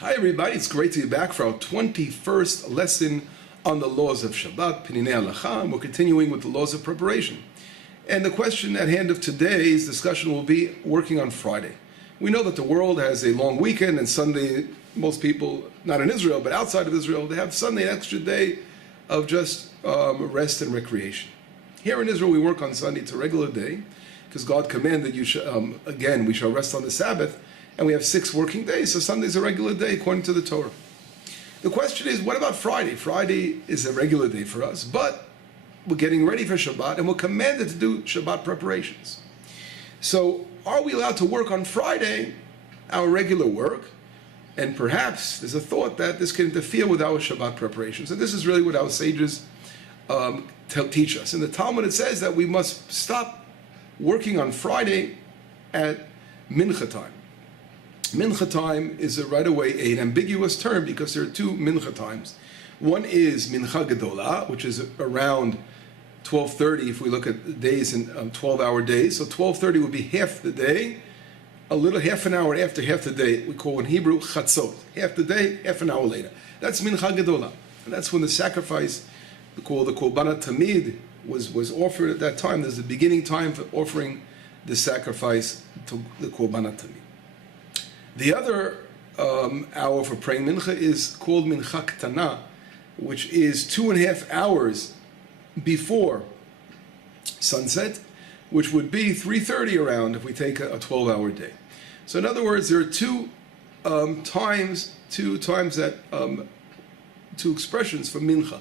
Hi everybody, it's great to be back for our 21st lesson on the laws of Shabbat, Pininei Halacha, and we're continuing with the laws of preparation. And the question at hand of today's discussion will be working on Friday. We know that the world has a long weekend and Sunday, most people, not in Israel, but outside of Israel, they have Sunday, an extra day of just rest and recreation. Here in Israel, we work on Sunday, it's a regular day, because God commanded we shall rest on the Sabbath, and we have 6 working days, so Sunday's a regular day according to the Torah. The question is, what about Friday? Friday is a regular day for us, but we're getting ready for Shabbat, and we're commanded to do Shabbat preparations. So, are we allowed to work on Friday, our regular work? And perhaps there's a thought that this can interfere with our Shabbat preparations. And this is really what our sages teach us. In the Talmud it says that we must stop working on Friday at Mincha time. Mincha time is right away an ambiguous term because there are 2 Mincha times. One is Mincha Gedolah, which is around 12:30 if we look at days in 12-hour days. So 12:30 would be half the day, half an hour after half the day. We call in Hebrew Chatzot. Half the day, half an hour later. That's Mincha Gedolah. And that's when the sacrifice, called the Korbanat Tamid, was offered at that time. There's the beginning time for offering the sacrifice to the Korbanat Tamid. The other hour for praying Mincha is called Mincha Ktana, which is 2.5 hours before sunset, which would be 3:30 around if we take a 12-hour day. So in other words, there are two expressions for Mincha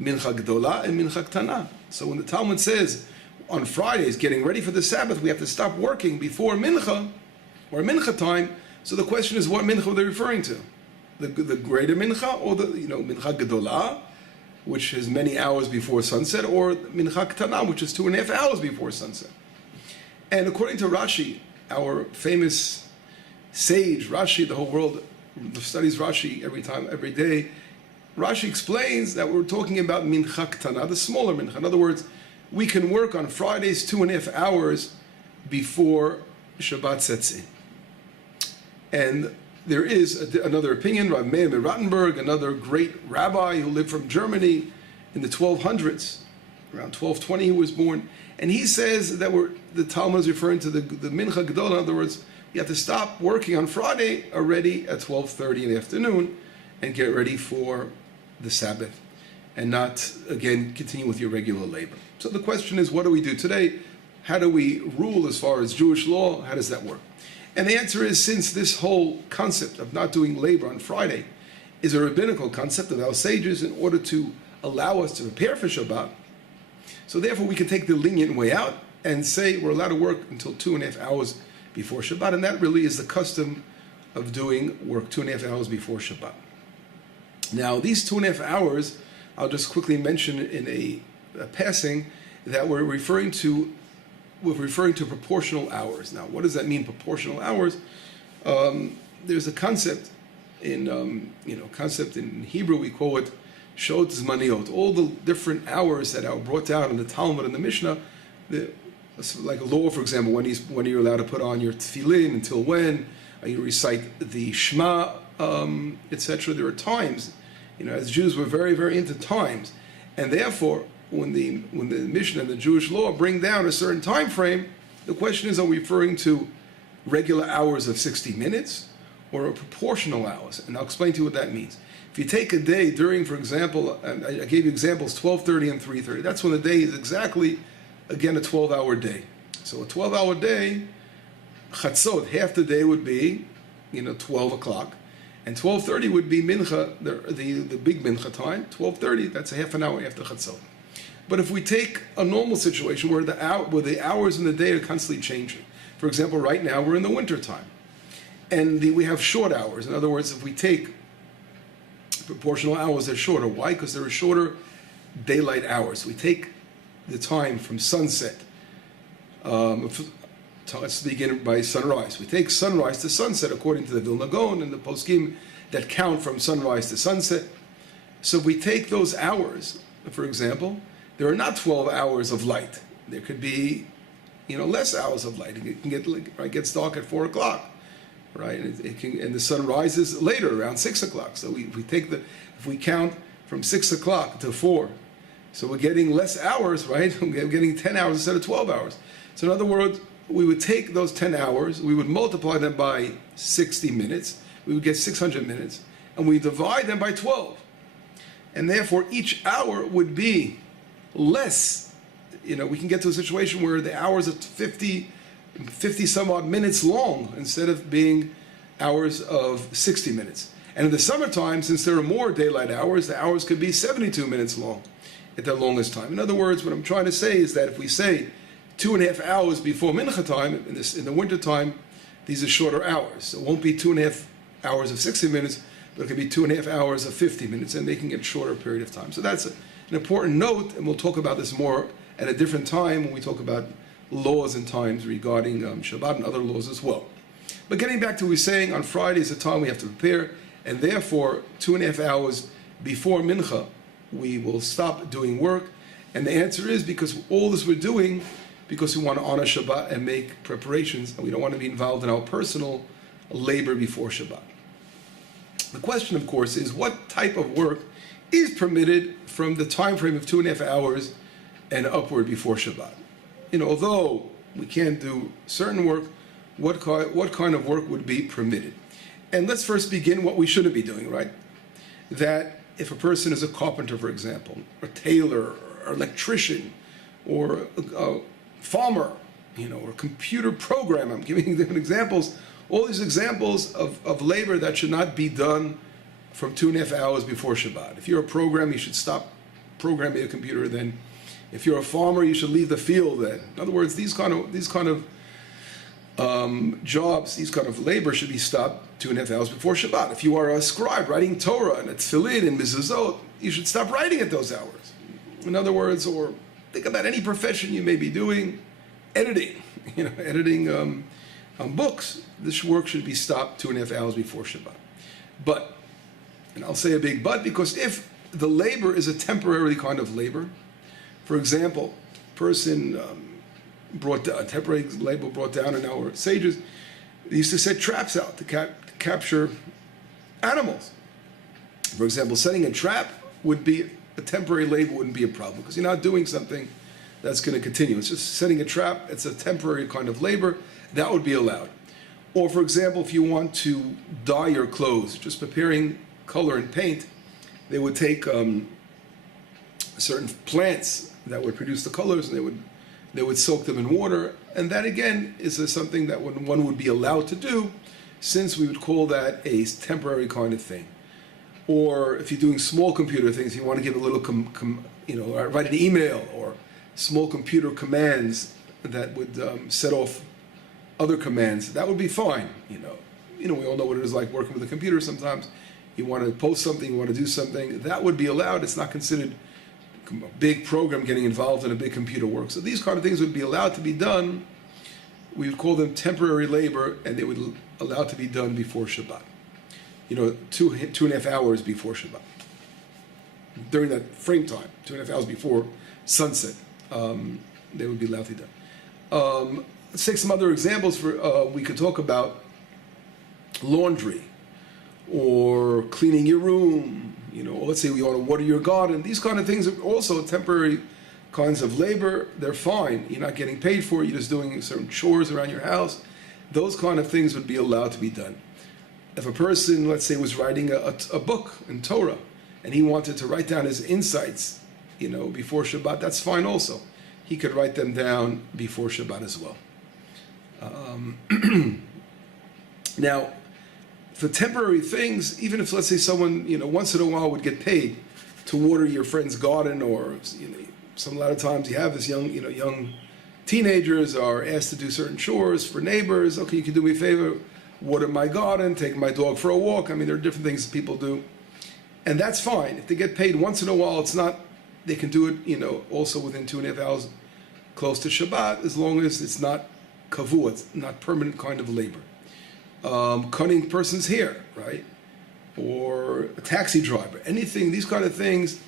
Gdolah and Mincha Ktana. So when the Talmud says on Fridays, getting ready for the Sabbath, we have to stop working before Mincha, or Mincha time. So the question is, what Mincha are they referring to? The greater Mincha, or the Mincha Gdolah, which is many hours before sunset, or Mincha Ktana, which is 2.5 hours before sunset. And according to Rashi, our famous sage, Rashi, the whole world studies Rashi every day, Rashi explains that we're talking about Mincha Ktana, the smaller Mincha. In other words, we can work on Fridays 2.5 hours before Shabbat sets in. And there is another opinion, Rav Meir Rattenberg, another great rabbi who lived from Germany in the 1200s, around 1220 he was born, and he says that the Talmud is referring to the Mincha Gedolah. In other words, you have to stop working on Friday already at 12:30 in the afternoon and get ready for the Sabbath and not, again, continue with your regular labor. So the question is, what do we do today? How do we rule as far as Jewish law? How does that work? And the answer is, since this whole concept of not doing labor on Friday is a rabbinical concept of our sages in order to allow us to prepare for Shabbat, so therefore we can take the lenient way out and say we're allowed to work until 2.5 hours before Shabbat, and that really is the custom of doing work 2.5 hours before Shabbat. Now, these 2.5 hours, I'll just quickly mention in a passing that we're referring to proportional hours. Now, what does that mean, proportional hours? There's a concept in Hebrew, we call it shot zmaniot. All the different hours that are brought down in the Talmud and the Mishnah, like a law, for example, when you're allowed to put on your tefillin, until when, you recite the Shema, etc. There are times, as Jews we're very, very into times, and therefore, when the Mishnah and the Jewish law bring down a certain time frame, the question is, are we referring to regular hours of 60 minutes or proportional hours? And I'll explain to you what that means. If you take a day during, for example, I gave you examples, 12:30 and 3:30, that's when the day is exactly, again, a 12-hour day. So a 12-hour day, chatzot, half the day would be, 12 o'clock, and 12:30 would be mincha, the big mincha time. 12:30, that's a half an hour after chatzot. But if we take a normal situation where the hours in the day are constantly changing, for example, right now we're in the winter time, and we have short hours. In other words, if we take proportional hours, they're shorter. Why? Because there are shorter daylight hours. We take the time from sunset. Let's begin by sunrise. We take sunrise to sunset according to the Vilna Gaon and the poskim that count from sunrise to sunset. So if we take those hours, for example, there are not 12 hours of light. There could be, less hours of light. It can gets dark at 4 o'clock. right? And the sun rises later, around 6 o'clock. So if we count from 6 o'clock to 4, so we're getting less hours, right? We're getting 10 hours instead of 12 hours. So in other words, we would take those 10 hours, we would multiply them by 60 minutes, we would get 600 minutes, and we divide them by 12. And therefore, each hour would be less. We can get to a situation where the hours are 50 some odd minutes long instead of being hours of 60 minutes. And in the summertime, since there are more daylight hours, the hours could be 72 minutes long at the longest time. In other words, what I'm trying to say is that if we say 2.5 hours before mincha time, in the winter time, these are shorter hours. So it won't be 2.5 hours of 60 minutes, but it could be 2.5 hours of 50 minutes, and they can get a shorter period of time. So that's an important note, and we'll talk about this more at a different time when we talk about laws and times regarding Shabbat and other laws as well. But getting back to what we're saying, on Friday is the time we have to prepare, and therefore 2.5 hours before mincha, we will stop doing work. And the answer is because all this we're doing because we want to honor Shabbat and make preparations, and we don't want to be involved in our personal labor before Shabbat. The question, of course, is what type of work is permitted from the time frame of 2.5 hours and upward before Shabbat. Although we can't do certain work, what kind of work would be permitted? And let's first begin what we shouldn't be doing, right? That if a person is a carpenter, for example, or tailor, or electrician, or a farmer, or computer programmer, I'm giving different examples, all these examples of labor that should not be done from 2.5 hours before Shabbat. If you're a programmer, you should stop programming a computer then. If you're a farmer, you should leave the field then. In other words, these kind of jobs, these kind of labor should be stopped 2.5 hours before Shabbat. If you are a scribe writing Torah and a tefillin and mezuzot, you should stop writing at those hours. In other words, or think about any profession you may be doing, editing, editing books. This work should be stopped 2.5 hours before Shabbat. But, and I'll say a big but, because if the labor is a temporary kind of labor, for example, person brought down, temporary labor brought down in our sages, they used to set traps out to capture animals. For example, setting a trap would be a temporary labor, wouldn't be a problem because you're not doing something that's going to continue. It's just setting a trap. It's a temporary kind of labor that would be allowed. Or, for example, if you want to dye your clothes, just preparing color and paint, they would take certain plants that would produce the colors, and they would soak them in water, and that again is something that one would be allowed to do, since we would call that a temporary kind of thing. Or if you're doing small computer things, you want to give a little, write an email or small computer commands that would set off other commands, that would be fine. We all know what it is like working with a computer sometimes. You want to post something, you want to do something, that would be allowed. It's not considered a big program getting involved in a big computer work. So these kind of things would be allowed to be done. We would call them temporary labor, and they would allow to be done before Shabbat. 2.5 hours before Shabbat. During that frame time, 2.5 hours before sunset, they would be allowed to be done. Let's take some other examples. We could talk about laundry, or cleaning your room, or let's say we want to water your garden. These kind of things are also temporary kinds of labor. They're fine. You're not getting paid for it. You're just doing certain chores around your house. Those kind of things would be allowed to be done. If a person, let's say, was writing a book in Torah, and he wanted to write down his insights, before Shabbat, that's fine also. He could write them down before Shabbat as well. Now, for temporary things, even if, let's say, someone, once in a while would get paid to water your friend's garden, or, a lot of times you have this young teenagers are asked to do certain chores for neighbors. Okay, you can do me a favor, water my garden, take my dog for a walk. There are different things that people do. And that's fine. If they get paid once in a while, it's not, they can do it, also within 2.5 hours close to Shabbat, as long as it's not kavu, it's not permanent kind of labor. Cutting person's hair, right? Or a taxi driver, anything, these kind of things,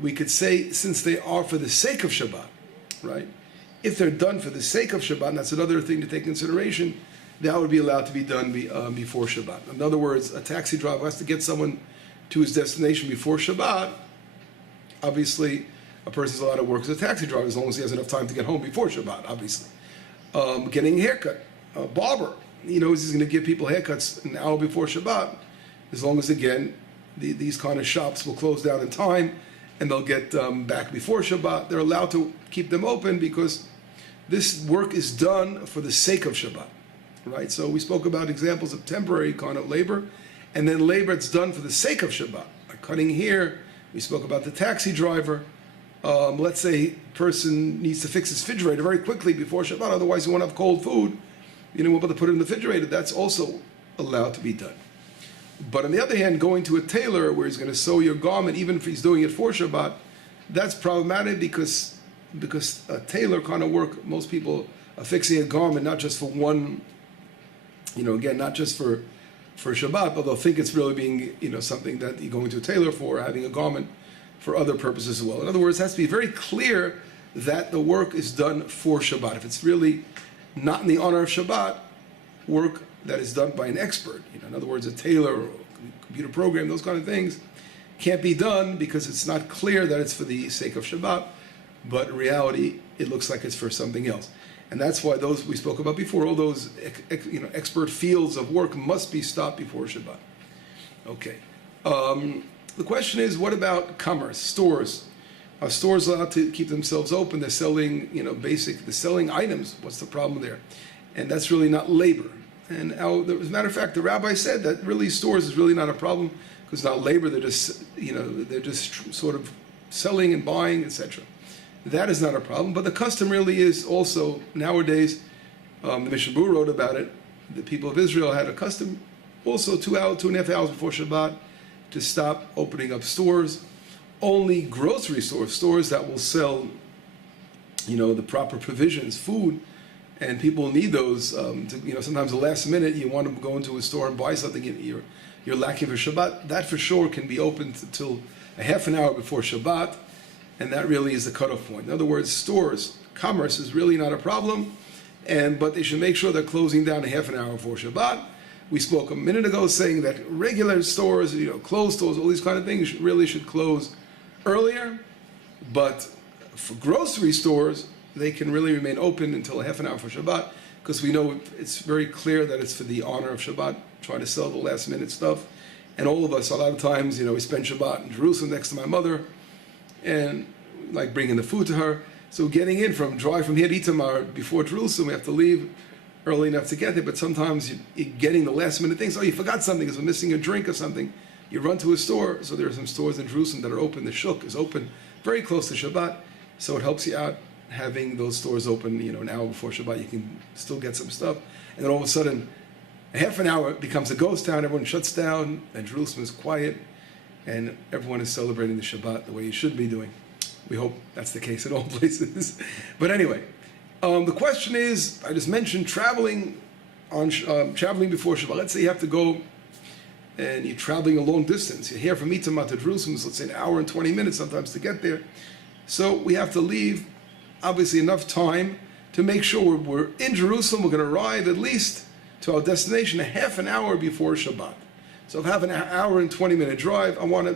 we could say, since they are for the sake of Shabbat, right? If they're done for the sake of Shabbat, and that's another thing to take into consideration, that would be allowed to be done before Shabbat. In other words, a taxi driver has to get someone to his destination before Shabbat. Obviously, a person's allowed to work as a taxi driver as long as he has enough time to get home before Shabbat, obviously. Getting a haircut, a barber, he knows he's going to give people haircuts an hour before Shabbat, as long as, again, these kind of shops will close down in time and they'll get back before Shabbat. They're allowed to keep them open because this work is done for the sake of Shabbat, right? So we spoke about examples of temporary kind of labor, and then labor that's done for the sake of Shabbat. Like cutting hair, we spoke about the taxi driver. Let's say a person needs to fix his refrigerator very quickly before Shabbat, otherwise he won't have cold food. You know, we're able to put it in the refrigerator. That's also allowed to be done. But on the other hand, going to a tailor where he's going to sew your garment, even if he's doing it for Shabbat, that's problematic because a tailor kind of work, most people are fixing a garment not just for one, again, not just for Shabbat, but they'll think it's really being, something that you're going to a tailor for, having a garment for other purposes as well. In other words, it has to be very clear that the work is done for Shabbat. If it's really not in the honor of Shabbat, work that is done by an expert, in other words, a tailor or a computer program, those kind of things, can't be done because it's not clear that it's for the sake of Shabbat, but in reality, it looks like it's for something else. And that's why those we spoke about before, all those expert fields of work must be stopped before Shabbat. Okay. The question is, what about commerce, stores? Are stores allowed to keep themselves open? They're selling, they're selling items. What's the problem there? And that's really not labor. And as a matter of fact, the rabbi said that really stores is really not a problem because not labor. They're just, they're just sort of selling and buying, etc. That is not a problem. But the custom really is also nowadays. The Mishnah Berurah wrote about it. The people of Israel had a custom also 2.5 hours before Shabbat to stop opening up stores. Only grocery stores that will sell, the proper provisions, food, and people need those. Sometimes the last minute you want to go into a store and buy something you're lacking for Shabbat. That for sure can be opened until a half an hour before Shabbat, and that really is the cutoff point. In other words, stores, commerce is really not a problem, but they should make sure they're closing down a half an hour before Shabbat. We spoke a minute ago saying that regular stores, closed stores, all these kind of things really should close earlier, but for grocery stores, they can really remain open until a half an hour for Shabbat, because we know it's very clear that it's for the honor of Shabbat, trying to sell the last minute stuff. And all of us, a lot of times, we spend Shabbat in Jerusalem next to my mother, and like bringing the food to her. So drive from here to Itamar before Jerusalem, we have to leave early enough to get there, but sometimes you're getting the last minute things. Oh, you forgot something, because we're missing a drink or something. You run to a store. So there are some stores in Jerusalem that are open. The Shuk is open very close to Shabbat, so it helps you out having those stores open, an hour before Shabbat. You can still get some stuff. And then all of a sudden, a half an hour becomes a ghost town. Everyone shuts down, and Jerusalem is quiet, and everyone is celebrating the Shabbat the way you should be doing. We hope that's the case in all places. But anyway, the question is, I just mentioned traveling before Shabbat. Let's say you have to go and you're traveling a long distance. You're here from Itamar to Jerusalem, so let's say an hour and 20 minutes sometimes to get there. So we have to leave, obviously, enough time to make sure we're in Jerusalem. We're going to arrive at least to our destination a half an hour before Shabbat. So if I have an hour and 20-minute drive, I want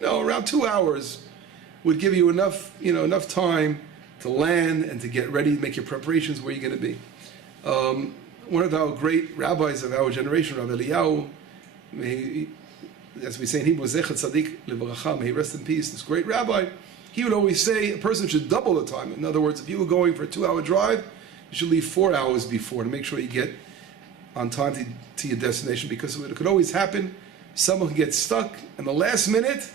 to, around 2 hours would give you enough time to land and to get ready, make your preparations where you're going to be. One of our great rabbis of our generation, Rabbi Eliyahu, as we say in Hebrew, Zechat Tzadik Livracha, may he rest in peace, this great rabbi, he would always say a person should double the time. In other words, if you were going for a 2-hour drive, you should leave 4 hours before to make sure you get on time to your destination, because it could always happen. Someone can get stuck, and the last minute,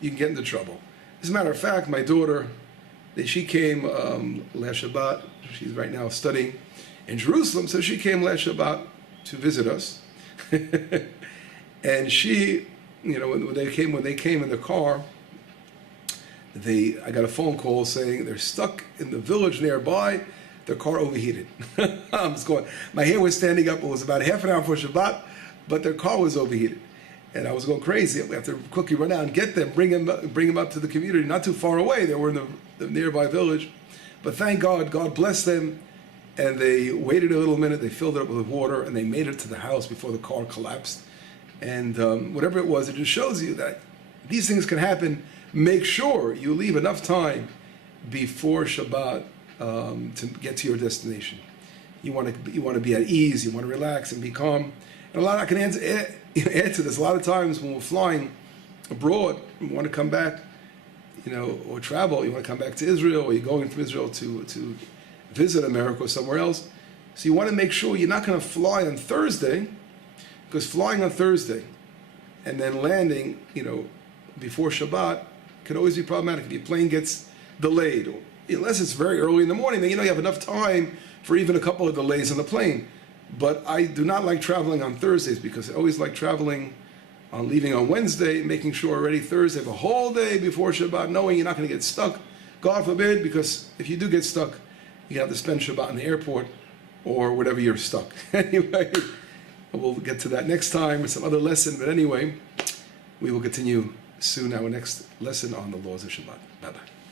you can get into trouble. As a matter of fact, my daughter, she came last Shabbat. She's right now studying in Jerusalem, so she came last Shabbat to visit us. And she, when they came in the car, I got a phone call saying they're stuck in the village nearby. Their car overheated. I'm just going. My hair was standing up. It was about half an hour before Shabbat, but their car was overheated, and I was going crazy. We have to quickly run out and get them, bring them up to the community, not too far away. They were in the nearby village, but thank God, God bless them. And they waited a little minute, they filled it up with water, and they made it to the house before the car collapsed. And whatever it was, it just shows you that these things can happen. Make sure you leave enough time before Shabbat to get to your destination. You want to be at ease, you want to relax and be calm. And a lot I can add to this. A lot of times when we're flying abroad, we want to come back, or travel, you want to come back to Israel, or you're going from Israel to visit America or somewhere else. So you want to make sure you're not going to fly on Thursday, because flying on Thursday and then landing, before Shabbat could always be problematic. If your plane gets delayed, or unless it's very early in the morning, then you have enough time for even a couple of delays on the plane. But I do not like traveling on Thursdays, because I always like traveling leaving on Wednesday, making sure already Thursday, the whole day before Shabbat, knowing you're not going to get stuck. God forbid, because if you do get stuck, you have to spend Shabbat in the airport or whatever you're stuck. Anyway, we'll get to that next time with some other lesson. But anyway, we will continue soon our next lesson on the laws of Shabbat. Bye-bye.